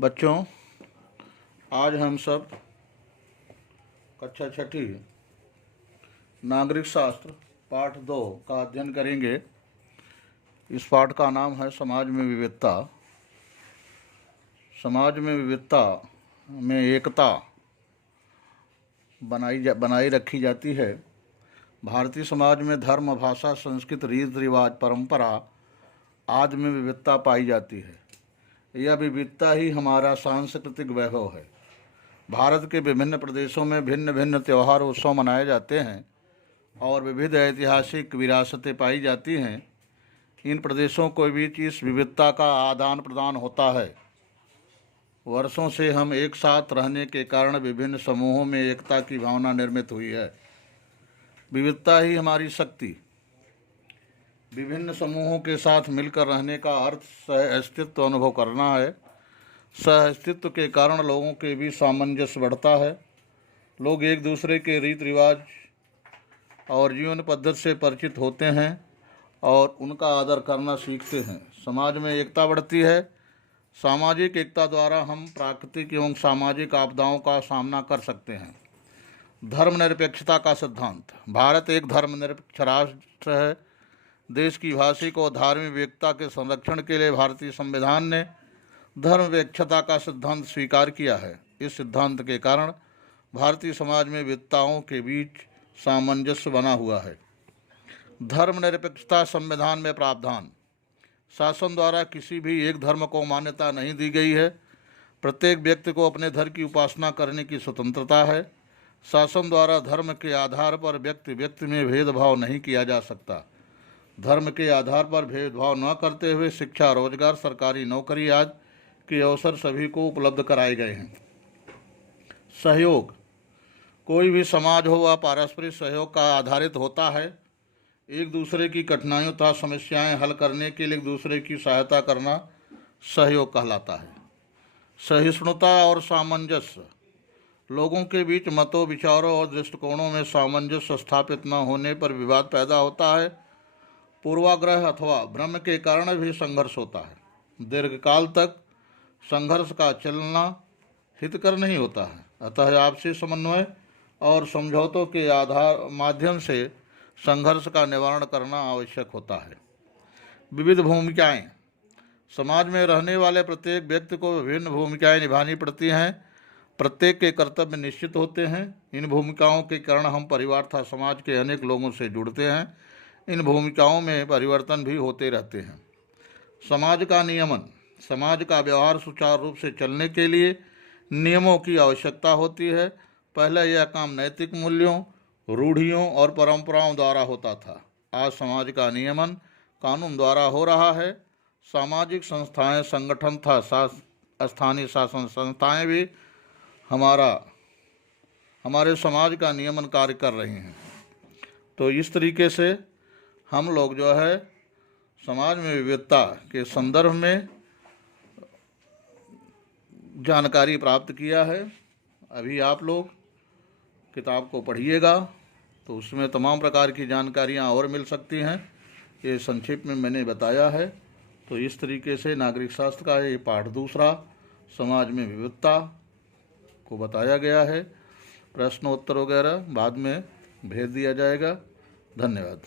बच्चों, आज हम सब कक्षा छठी नागरिक शास्त्र पाठ 2 का अध्ययन करेंगे। इस पाठ का नाम है समाज में विविधता। समाज में विविधता में एकता बनाई रखी जाती है। भारतीय समाज में धर्म, भाषा, संस्कृति, रीति रिवाज, परंपरा आदि में विविधता पाई जाती है। यह विविधता ही हमारा सांस्कृतिक वैभव है। भारत के विभिन्न प्रदेशों में भिन्न भिन्न त्यौहार उत्सव मनाए जाते हैं और विविध ऐतिहासिक विरासतें पाई जाती हैं। इन प्रदेशों के बीच इस विविधता का आदान प्रदान होता है। वर्षों से हम एक साथ रहने के कारण विभिन्न समूहों में एकता की भावना निर्मित हुई है। विविधता ही हमारी शक्ति। विभिन्न समूहों के साथ मिलकर रहने का अर्थ सह अस्तित्व अनुभव करना है। सह अस्तित्व के कारण लोगों के बीच सामंजस्य बढ़ता है। लोग एक दूसरे के रीति रिवाज और जीवन पद्धति से परिचित होते हैं और उनका आदर करना सीखते हैं। समाज में एकता बढ़ती है। सामाजिक एकता द्वारा हम प्राकृतिक एवं सामाजिक आपदाओं का सामना कर सकते हैं। धर्मनिरपेक्षता का सिद्धांत। भारत एक धर्मनिरपेक्ष राष्ट्र है। देश की भाषिक और धार्मिक विविधता के संरक्षण के लिए भारतीय संविधान ने धर्मनिरपेक्षता का सिद्धांत स्वीकार किया है। इस सिद्धांत के कारण भारतीय समाज में विविधताओं के बीच सामंजस्य बना हुआ है। धर्मनिरपेक्षता संविधान में प्रावधान। शासन द्वारा किसी भी एक धर्म को मान्यता नहीं दी गई है। प्रत्येक व्यक्ति को अपने धर्म की उपासना करने की स्वतंत्रता है। शासन द्वारा धर्म के आधार पर व्यक्ति में भेदभाव नहीं किया जा सकता। धर्म के आधार पर भेदभाव न करते हुए शिक्षा, रोजगार, सरकारी नौकरी आदि के अवसर सभी को उपलब्ध कराए गए हैं। सहयोग। कोई भी समाज हो वह पारस्परिक सहयोग का आधारित होता है। एक दूसरे की कठिनाइयों तथा समस्याएं हल करने के लिए एक दूसरे की सहायता करना सहयोग कहलाता है। सहिष्णुता और सामंजस्य। लोगों के बीच मतों, विचारों और दृष्टिकोणों में सामंजस्य स्थापित न होने पर विवाद पैदा होता है। पूर्वाग्रह अथवा भ्रम के कारण भी संघर्ष होता है। दीर्घकाल तक संघर्ष का चलना हितकर नहीं होता है। अतः आपसी समन्वय और समझौतों के माध्यम से संघर्ष का निवारण करना आवश्यक होता है। विविध भूमिकाएं। समाज में रहने वाले प्रत्येक व्यक्ति को विभिन्न भूमिकाएं निभानी पड़ती हैं। प्रत्येक के कर्तव्य निश्चित होते हैं। इन भूमिकाओं के कारण हम परिवार तथा समाज के अनेक लोगों से जुड़ते हैं। इन भूमिकाओं में परिवर्तन भी होते रहते हैं। समाज का नियमन। समाज का व्यवहार सुचारू रूप से चलने के लिए नियमों की आवश्यकता होती है। पहले यह काम नैतिक मूल्यों, रूढ़ियों और परंपराओं द्वारा होता था। आज समाज का नियमन कानून द्वारा हो रहा है। सामाजिक संस्थाएं, संगठन तथा स्थानीय शासन संस्थाएं भी हमारे समाज का नियमन कार्य कर रही हैं। तो इस तरीके से हम लोग जो है समाज में विविधता के संदर्भ में जानकारी प्राप्त किया है। अभी आप लोग किताब को पढ़िएगा तो उसमें तमाम प्रकार की जानकारियाँ और मिल सकती हैं। ये संक्षेप में मैंने बताया है। तो इस तरीके से नागरिक शास्त्र का ये पाठ 2 समाज में विविधता को बताया गया है। प्रश्न उत्तर वगैरह बाद में भेज दिया जाएगा। धन्यवाद।